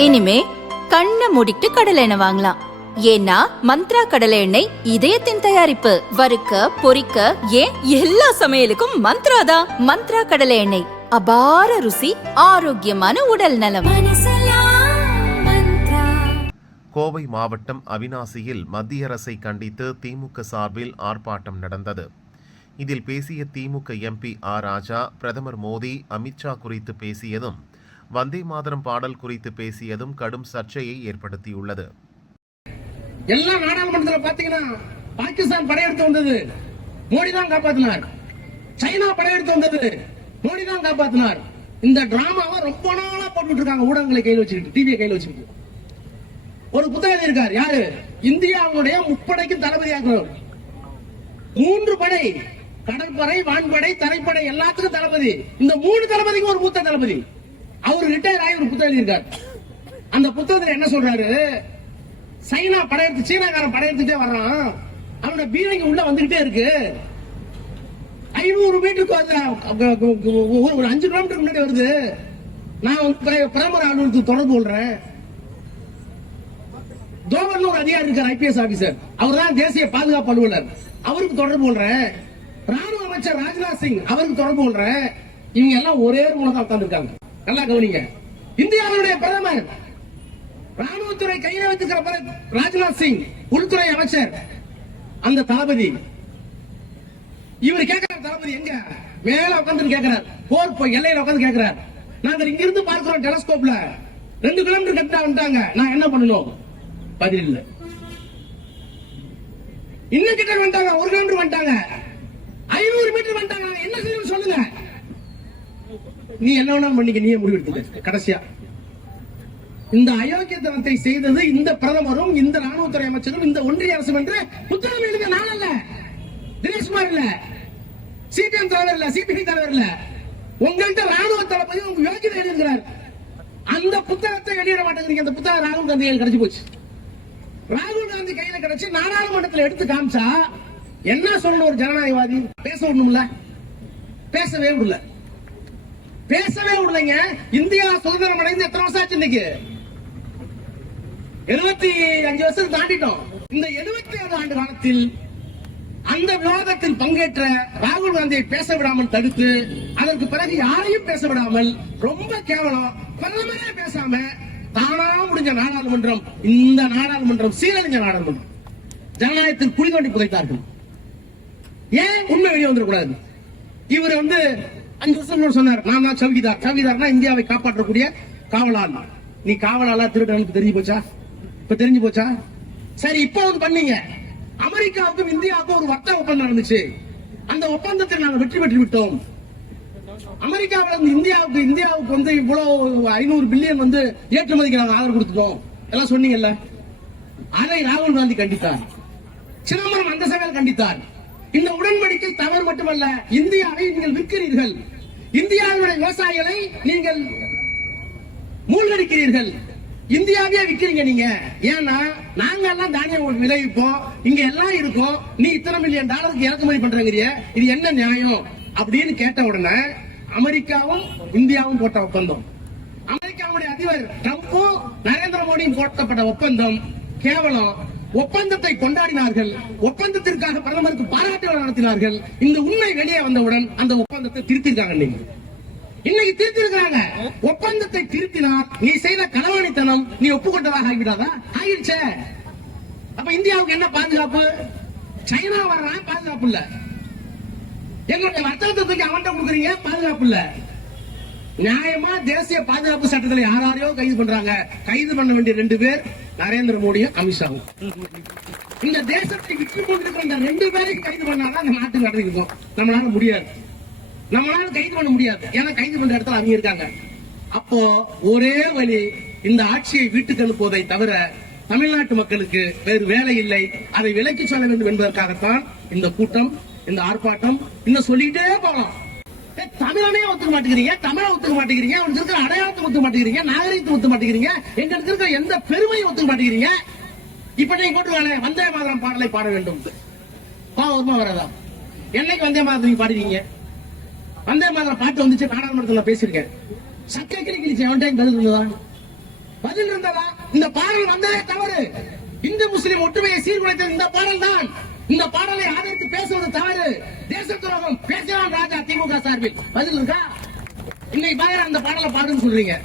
இனிமே கண்ணை மூடிட்டு கடலை எண்ணெய் வாங்கலாம். ஏன்னா மந்த்ரா கடலை எண்ணெய் இதயத்தின் தயாரிப்பு. வறுக்க பொரிக்க ஏன் எல்லா சமையலுக்கும் மந்த்ரா தான். மந்த்ரா கடலை எண்ணெய், அபார ருசி, ஆரோக்கியமான உடல் நலம். கோவை மாவட்டம் அவிநாசியில் மத்திய அரசை கண்டித்து திமுக சார்பில் ஆர்ப்பாட்டம் நடந்தது. இதில் பேசிய திமுக எம்பி ஆர் ராஜா, பிரதமர் மோடி அமித்ஷா குறித்து பேசியதும் வந்தே மாதரம் பாடல் குறித்து பேசியதும் கடும் சர்ச்சையை ஏற்படுத்தியுள்ளது. எல்லா நாடாளுமன்றத்தில் பாத்தீங்கன்னா பாகிஸ்தான் படையெடுத்து வந்தது மோடி தான் காப்பாத்தினார். சைனா படையெடுத்து வந்தது மோடி தான் காப்பாத்தினார். இந்த டிராமாவை ரொம்ப நாளா போட்டுட்டு இருக்காங்க. ஊடகங்களை கையில் வச்சுக்கிட்டு, டிவியை கையில் வச்சுக்கிட்டு. ஒரு புத்தகம் இருக்கார், யாரு? இந்தியாவுடைய முப்படைக்கும் தளபதியாக 3 படை, கடற்படை, வான்படை, தரைப்படை எல்லாத்துக்கும் தளபதி. இந்த 3 தளபதிக்கும் ஒரு மூத்த தளபதி. அவர் ரிட்டையர் ஆகி ஒரு புத்தகம் எழுதியிருக்கார். அந்த புத்தகத்தில் என்ன சொல்றாரு? சைனா படையெடுத்து, சீனாக்காரன் படையெடுத்துட்டே வர்றான், அவனோட பீரங்கி உள்ள வந்துகிட்டே இருக்கு. 500 மீட்டருக்கு ஒரு 5 கிலோமீட்டருக்கு முன்னாடி வருது. நான் பிரதமர் அலுவலகத்துக்கு தொடர்பு கொள்றேன். தோவர்னு ஒரு அதிகாரி இருக்கார், ஐபிஎஸ் ஆபீசர், அவர் தான் தேசிய பாதுகாப்பு அலுவலர், அவருக்கு தொடர்பு கொள்றேன். ராணுவ அமைச்சர் ராஜ்நாத் சிங், அவருக்கு தொடர்பு கொள்றேன். இவங்க எல்லாம் ஒரே ரூம்ல தான் உட்கார்ந்துருக்காங்க. நல்லா கவனிங்க. இந்தியாவுடைய பிரதமர், ராணுவத்துறை கையில வைத்திருக்கிற ராஜ்நாத் சிங், உள்துறை அமைச்சர், அந்த தளபதி. இவர் கேட்கிறார், தளபதி எங்க? மேல உட்கார்ந்து கேட்கிறார், போர் எல்லையில உட்கார்ந்து கேட்கிறார். நாங்க இங்க இருந்து பார்க்கிறோம் டெலஸ்கோப்ல, 2 கிலோமீட்டர் கட்டா வந்துட்டாங்க, நான் என்ன பண்ணணும்? பதில் இல்ல. இன்னும் கிட்ட வந்துட்டாங்க, 1 கிலோமீட்டர் வந்துட்டாங்க, 500 மீட்டர் வந்துட்டாங்க, என்ன செய்யணும் சொல்லுங்க. நீ என்ன வேணாலும் பண்ணிக்க, நீயே முடிவெடுத்துக்க. கடைசியா இந்த அயோக்கியத்தனத்தை செய்தது இந்த பிரதமரும், இந்த ராணுவத்துறை அமைச்சரும், இந்த ஒன்றிய அரசும் என்று புத்தகம் எழுதிய நான் அல்ல, தினேஷ்குமார் இல்ல, சிபிஎம் தலைவர் இல்ல, சிபிஐ தலைவர் இல்ல, உங்கள்கிட்ட ராணுவ தளபதி உங்க யோகிதை எழுதுகிறார். அந்த புத்தகத்தை வெளியிட மாட்டேங்கிறீங்க. அந்த புத்தகம் ராகுல் காந்தி கையில் கிடைச்சு போச்சு. ராகுல் காந்தி கையில கிடைச்சு நாடாளுமன்றத்தில் எடுத்து காமிச்சா என்ன சொல்லணும்? ஒரு ஜனநாயகவாதி பேச விடணும்ல, பேசவே விடல, பேசவே விடலைங்க. இந்தியா சுதந்திரம் அடைந்து எத்தனை வருஷம் ஆச்சு? இன்னைக்கு 75 வருஷம் தாண்டிட்டோம். இந்த 77 ஆண்டு காலத்தில் அந்த விவாதத்தில் பங்கேற்ற ராகுல் காந்தியை பேச விடாமல் தடுத்து, அதற்கு பிறகு யாரையும் பேச விடாமல், ரொம்ப கேவலம், பிரதமரே பேசாம தானா முடிஞ்ச நாடாளுமன்றம், இந்த நாடாளுமன்றம் சீரழிஞ்ச நாடாளுமன்றம். ஜனநாயகத்தில் குழி தோண்டி புதைத்தார்கள். ஏன் உண்மை வெளியே வந்துடக்கூடாது? இவர் 5 வருஷம் சொன்னார், நான் தான் சௌகிதார். சௌகிதார்னா இந்தியாவை காப்பாற்றக்கூடிய காவலாளர். நீ காவலாளா திருடனுக்கு தெரிஞ்சு போச்சா? இப்ப தெரிஞ்சு போச்சா? சரி, இப்ப பண்ணீங்க. அமெரிக்காவுக்கும் இந்தியாவுக்கும் ஒரு வர்த்தக ஒப்பந்தம் நடந்துச்சு. அந்த ஒப்பந்தத்தில் நாங்கள் வெற்றி பெற்று விட்டோம். அமெரிக்காவில இந்தியாவுக்கு இவ்வளவு 500 பில்லியன் ஏற்றுமதிக்கு நாங்கள் ஆதரவு கொடுத்துட்டோம் எல்லாம் சொன்னீங்கல்ல. அதை ராகுல் காந்தி கண்டித்தார். சிதம்பரம் அந்த சபையில் கண்டித்தார். இந்த உடன்படிக்கை தவறு மட்டுமல்ல, இந்தியாவை நீங்கள் விற்கிறீர்கள், இந்தியாவுடைய விவசாயிகளை நீங்கள் மூழ்கடிக்கிறீர்கள், இந்தியாவே விற்கிறீங்க நீங்க. ஏன்னா நாங்க எல்லாம் தானியம் விளைவிப்போம், இங்க எல்லாம் இருக்கும், நீ $1 மில்லியன் இறக்குமதி பண்றீங்க, இது என்ன நியாயம் அப்படின்னு கேட்ட உடனே அமெரிக்காவும் இந்தியாவும் போட்ட ஒப்பந்தம், அமெரிக்காவுடைய அதிபர் ட்ரம்பும் நரேந்திர மோடியும் போட்டப்பட்ட ஒப்பந்தம் கேவலம். ஒப்பந்தத்தை கொண்டாடினார்கள், ஒப்பந்தத்திற்காக பிரதமருக்கு பாராட்டு நடத்தினார்கள். இந்த உண்மை வெளியே வந்தவுடன் அந்த ஒப்பந்தத்தை திருத்திருக்காங்க. இன்னைக்கு திருத்திருக்கிறாங்க. ஒப்பந்தத்தை திருத்தினால் நீ செய்த களவாணித்தனம் நீ ஒப்புக்கொண்டதாக ஆகிவிடாதா? ஆகிடுச்சே. அப்ப இந்தியாவுக்கு என்ன பாதுகாப்பு? சைனா வர்றான், பாதுகாப்பு இல்ல. எங்களுடைய வர்த்தகத்தை தூக்கி அவன்கிட்ட கொடுக்குறீங்க, பாதுகாப்பு இல்ல. நியாயமா தேசிய பாதுகாப்பு சட்டத்தில் யாரையோ கைது பண்றாங்க. கைது பண்ண வேண்டிய 2 பேர் நரேந்திர மோடியும் அமித்ஷாவும். இந்த தேசத்தை விற்று கொண்டிருக்கிற இந்த 2 பேரையும் கைது பண்ணாதான் இந்த நாட்டுக்கு நடந்துக்கும். நம்மளால முடியாது, நம்மளால கைது பண்ண முடியாது. ஏன்னா கைது பண்ற இடத்துல அவங்க இருக்காங்க. அப்போ ஒரே வழி, இந்த ஆட்சியை வீட்டுக்கு அனுப்புவதை தவிர தமிழ்நாட்டு மக்களுக்கு வேறு வேலை இல்லை. அதை விலக்கி சொல்ல வேண்டும் என்பதற்காகத்தான் இந்த கூட்டம், இந்த ஆர்ப்பாட்டம். இன்னும் சொல்லிட்டே போகலாம். தமிழனே ஒத்துக்க மாட்டேங்கிறீங்க, தமிழை ஒத்துக்க மாட்டேங்கிறீங்க, உங்களுக்கு இருக்கிற அடையாளத்தை ஒத்துக்க மாட்டேங்கிறீங்க, நாகரிகத்தை ஒத்துக்க மாட்டேங்கிறீங்க, எங்களுக்கு இருக்கிற எந்த பெருமையும் ஒத்துக்க மாட்டேங்கிறீங்க. இப்ப நீங்க போட்டுருவாங்க வந்தே மாதரம் பாடலை பாட வேண்டும், வருமா வராதா? என்னைக்கு வந்தே மாதம் நீங்க பாடுவீங்க? வந்தே மாதரம் பாட்டு வந்துச்சு, நாடாளுமன்றத்தில் பேசிருக்கேன். சக்கரை கிழிச்சு அவன் டைம் பதில் இருந்ததா? பதில் இருந்ததா? இந்த பாடல் வந்ததே தவறு. இந்து முஸ்லிம் ஒற்றுமையை சீர்குலைத்தது இந்த பாடல் தான். இந்த பாடலை ஆதரித்து பேசுவது தவறு, தேச துரோகம். பேசலாம் ராஜா திமுக சார்பில். பதில் இருக்கா? இன்னைக்கு பாக்குற அந்த பாடலை பாடுன்னு சொல்றீங்க.